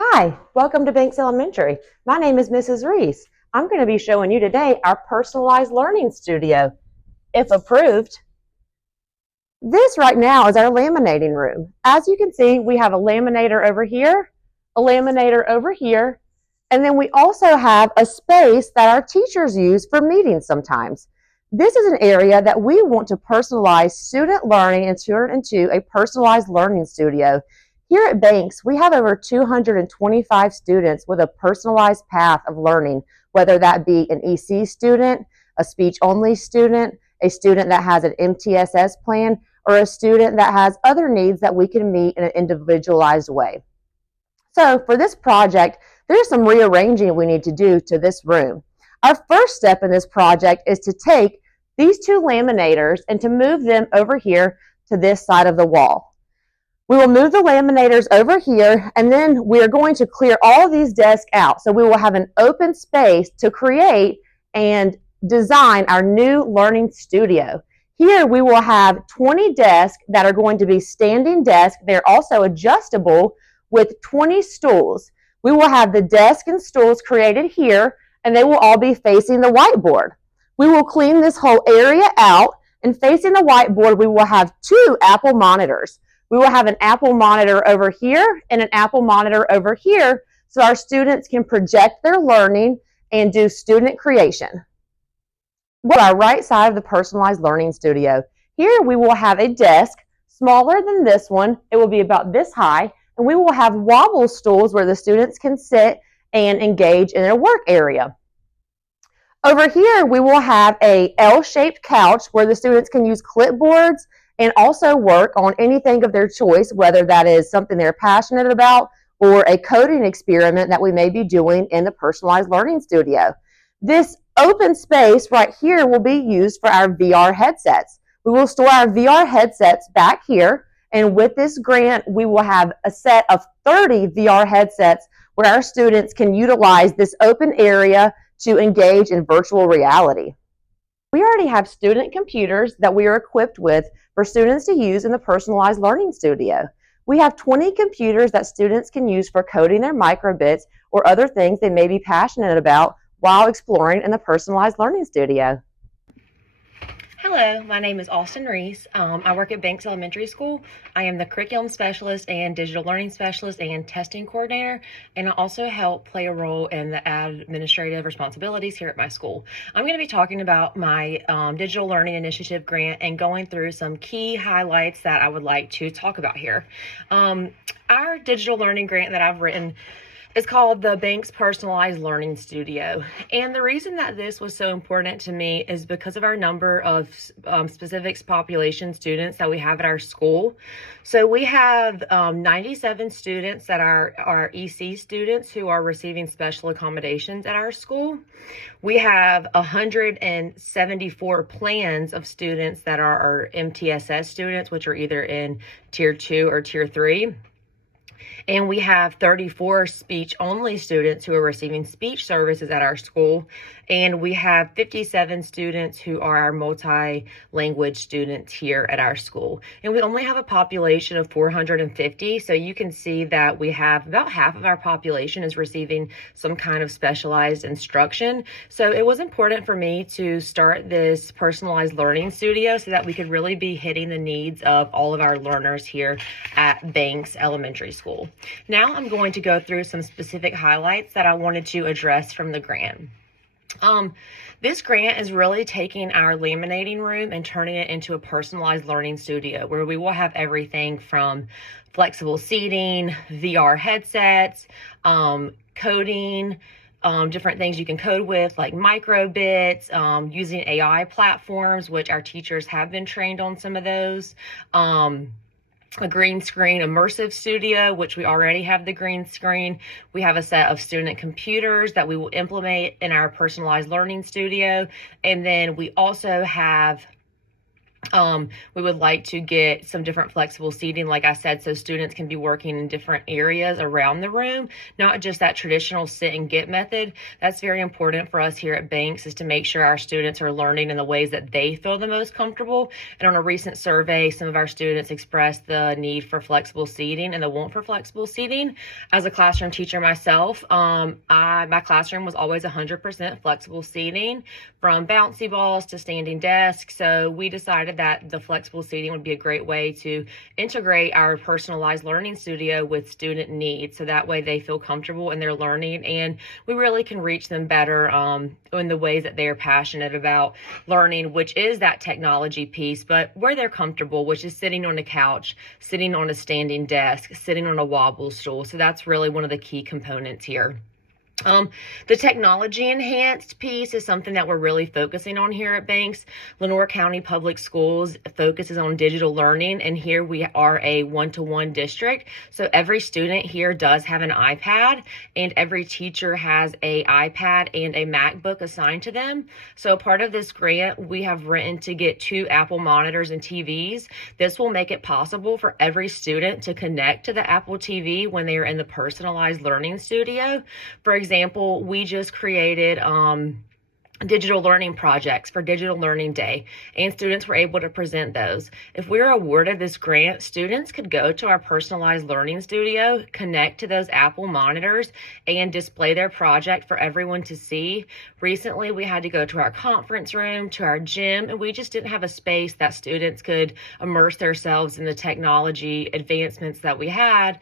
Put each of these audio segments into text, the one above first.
Hi, welcome to Banks Elementary. My name is Mrs. Reese. I'm going to be showing you today our personalized learning studio. If approved, this right now is our laminating room. As you can see, we have a laminator over here, a laminator over here, and then we also have a space that our teachers use for meetings sometimes. This is an area that we want to personalize student learning and turn into a personalized learning studio. Here at Banks, we have over 225 students with a personalized path of learning, whether that be an EC student, a speech-only student, a student that has an MTSS plan, or a student that has other needs that we can meet in an individualized way. So for this project, there's some rearranging we need to do to this room. Our first step in this project is to take these two laminators and to move them over here to this side of the wall. We will move the laminators over here, and then we are going to clear all of these desks out. So we will have an open space to create and design our new learning studio. Here we will have 20 desks that are going to be standing desks. They're also adjustable with 20 stools. We will have the desk and stools created here, and they will all be facing the whiteboard. We will clean this whole area out, and facing the whiteboard, we will have two Apple monitors. We will have an Apple monitor over here and an Apple monitor over here so our students can project their learning and do student creation. We're on our right side of the personalized learning studio. Here we will have a desk smaller than this one. It will be about this high, and we will have wobble stools where the students can sit and engage in their work area. Over here, we will have a L-shaped couch where the students can use clipboards and also work on anything of their choice, whether that is something they're passionate about or a coding experiment that we may be doing in the personalized learning studio. This open space right here will be used for our VR headsets. We will store our VR headsets back here, and with this grant, we will have a set of 30 VR headsets where our students can utilize this open area to engage in virtual reality. We already have student computers that we are equipped with for students to use in the personalized learning studio. We have 20 computers that students can use for coding their microbits or other things they may be passionate about while exploring in the personalized learning studio. Hello, my name is Austin Reese. I work at Banks Elementary School. I am the curriculum specialist and digital learning specialist and testing coordinator, and I also help play a role in the administrative responsibilities here at my school. I'm going to be talking about my digital learning initiative grant and going through some key highlights that I would like to talk about here. Our digital learning grant that I've written is called the Banks Personalized Learning Studio. And the reason that this was so important to me is because of our number of specific population students that we have at our school. So we have 97 students that are our EC students who are receiving special accommodations at our school. We have 174 plans of students that are our MTSS students, which are either in Tier 2 or Tier 3. And we have 34 speech-only students who are receiving speech services at our school. And we have 57 students who are our multi-language students here at our school. And we only have a population of 450. So you can see that we have about half of our population is receiving some kind of specialized instruction. So it was important for me to start this personalized learning studio so that we could really be hitting the needs of all of our learners here at Banks Elementary School. Now I'm going to go through some specific highlights that I wanted to address from the grant. This grant is really taking our laminating room and turning it into a personalized learning studio where we will have everything from flexible seating, VR headsets, coding, different things you can code with like microbits, using AI platforms, which our teachers have been trained on some of those. A green screen immersive studio, which we already have the green screen. We have a set of student computers that we will implement in our personalized learning studio. And then we also have We would like to get some different flexible seating, like I said, so students can be working in different areas around the room, not just that traditional sit and get method. That's very important for us here at Banks, is to make sure our students are learning in the ways that they feel the most comfortable. And on a recent survey, some of our students expressed the need for flexible seating and the want for flexible seating. As a classroom teacher myself, my classroom was always 100% flexible seating, from bouncy balls to standing desks. So we decided that the flexible seating would be a great way to integrate our personalized learning studio with student needs. So that way they feel comfortable in their learning, and we really can reach them better in the ways that they are passionate about learning, which is that technology piece, but where they're comfortable, which is sitting on a couch, sitting on a standing desk, sitting on a wobble stool. So that's really one of the key components here. The technology enhanced piece is something that we're really focusing on here at Banks. Lenoir County Public Schools focuses on digital learning, and here we are a one-to-one district. So every student here does have an iPad, and every teacher has a iPad and a MacBook assigned to them. So part of this grant, we have written to get 2 Apple monitors and TVs. This will make it possible for every student to connect to the Apple TV when they are in the personalized learning studio. For example, we just created digital learning projects for Digital Learning Day, and students were able to present those. If we were awarded this grant, students could go to our personalized learning studio, connect to those Apple monitors, and display their project for everyone to see. Recently, we had to go to our conference room, to our gym, and we just didn't have a space that students could immerse themselves in the technology advancements that we had,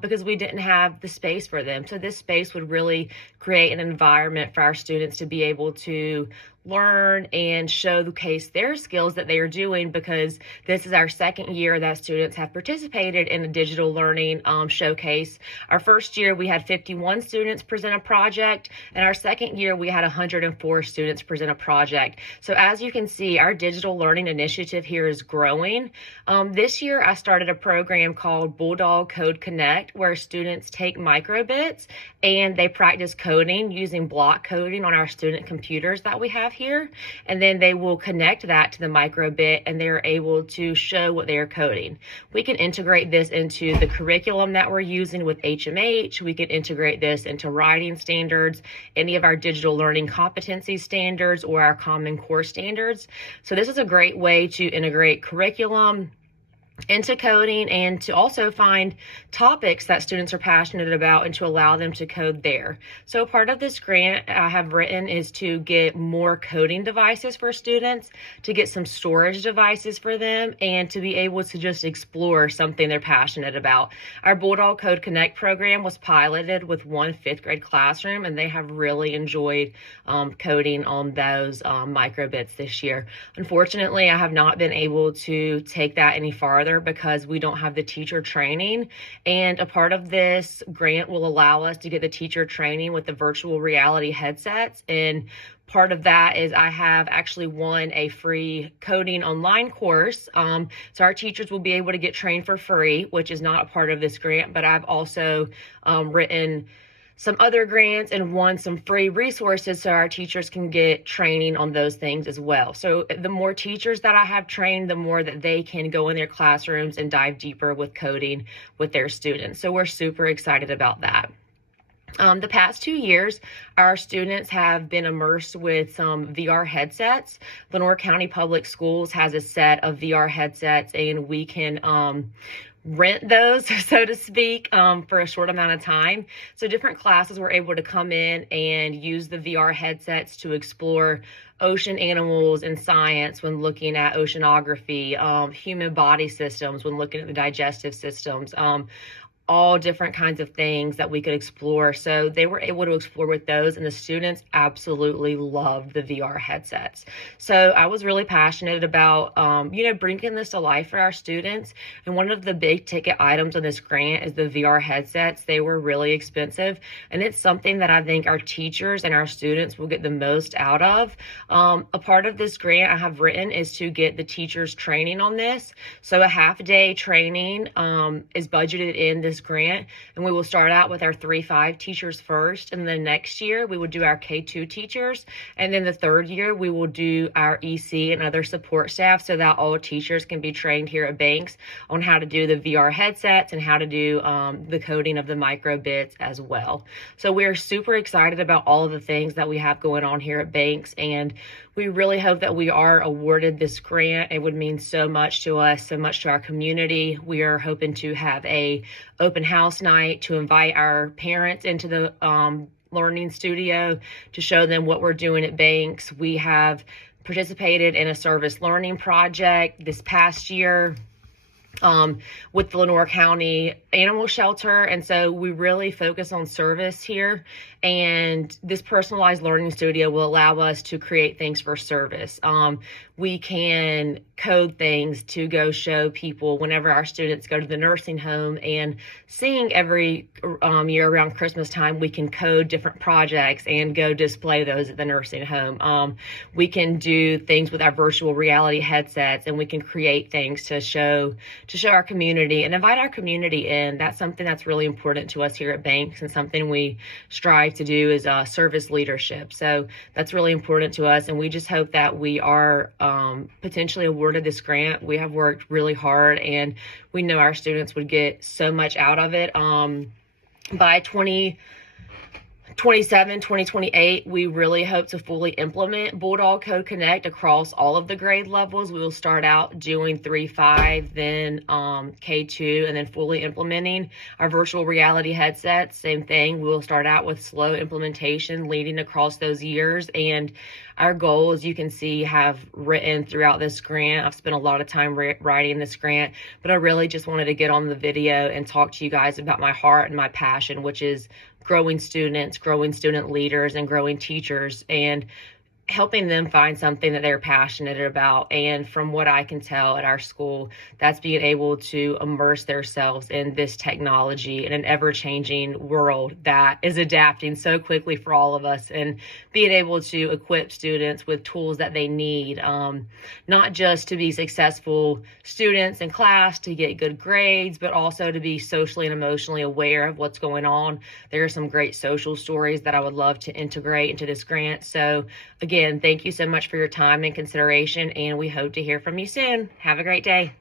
because we didn't have the space for them. So this space would really create an environment for our students to be able to learn and showcase their skills that they are doing, because this is our second year that students have participated in a digital learning showcase. Our first year we had 51 students present a project, and our second year we had 104 students present a project. So as you can see, our digital learning initiative here is growing. This year I started a program called Bulldog Code Connect, where students take microbits and they practice coding using block coding on our student computers that we have here, and then they will connect that to the microbit and they're able to show what they're coding. We can integrate this into the curriculum that we're using with HMH. We can integrate this into writing standards, any of our digital learning competency standards, or our Common Core standards. So this is a great way to integrate curriculum into coding, and to also find topics that students are passionate about and to allow them to code there. So part of this grant I have written is to get more coding devices for students, to get some storage devices for them, and to be able to just explore something they're passionate about. Our Bulldog Code Connect program was piloted with one 5th grade classroom, and they have really enjoyed coding on those microbits this year. Unfortunately, I have not been able to take that any farther because we don't have the teacher training, and a part of this grant will allow us to get the teacher training with the virtual reality headsets. And part of that is I have actually won a free coding online course. So our teachers will be able to get trained for free, which is not a part of this grant, but I've also written some other grants and won some free resources so our teachers can get training on those things as well. So the more teachers that I have trained, the more that they can go in their classrooms and dive deeper with coding with their students. So we're super excited about that. The past 2 years, our students have been immersed with some VR headsets. Lenoir County Public Schools has a set of VR headsets, and we can rent those, so to speak, for a short amount of time. So different classes were able to come in and use the VR headsets to explore ocean animals and science when looking at oceanography, human body systems when looking at the digestive systems, all different kinds of things that we could explore. So they were able to explore with those, and the students absolutely loved the VR headsets. So I was really passionate about, bringing this to life for our students. And one of the big ticket items on this grant is the VR headsets. They were really expensive, and it's something that I think our teachers and our students will get the most out of. A part of this grant I have written is to get the teachers training on this. So a half-day training is budgeted in this this grant, and we will start out with our 3-5 teachers first, and then next year we will do our K2 teachers, and then the third year we will do our EC and other support staff, so that all teachers can be trained here at Banks on how to do the VR headsets and how to do the coding of the microbits as well. So we're super excited about all of the things that we have going on here at Banks, and we really hope that we are awarded this grant. It would mean so much to us, so much to our community. We are hoping to have a open house night to invite our parents into the learning studio to show them what we're doing at Banks. We have participated in a service learning project this past year with the Lenoir County Animal Shelter, and so we really focus on service here, and this personalized learning studio will allow us to create things for service. We can code things to go show people whenever our students go to the nursing home, and seeing every year around Christmas time, we can code different projects and go display those at the nursing home. We can do things with our virtual reality headsets, and we can create things to show our community and invite our community in. That's something that's really important to us here at Banks, and something we strive to do is service leadership. So that's really important to us, and we just hope that we are potentially awarded this grant. We have worked really hard, and we know our students would get so much out of it. By 2028, we really hope to fully implement Bulldog Code Connect across all of the grade levels. We will start out doing 3-5, then K2, and then fully implementing our virtual reality headsets. Same thing, we'll start out with slow implementation leading across those years. And our goals, you can see, have written throughout this grant. I've spent a lot of time writing this grant, but I really just wanted to get on the video and talk to you guys about my heart and my passion, which is growing students, growing student leaders, and growing teachers, and helping them find something that they're passionate about. And from what I can tell at our school, that's being able to immerse themselves in this technology in an ever-changing world that is adapting so quickly for all of us, and being able to equip students with tools that they need, not just to be successful students in class, to get good grades, but also to be socially and emotionally aware of what's going on. There are some great social stories that I would love to integrate into this grant. So again, thank you so much for your time and consideration, and we hope to hear from you soon. Have a great day.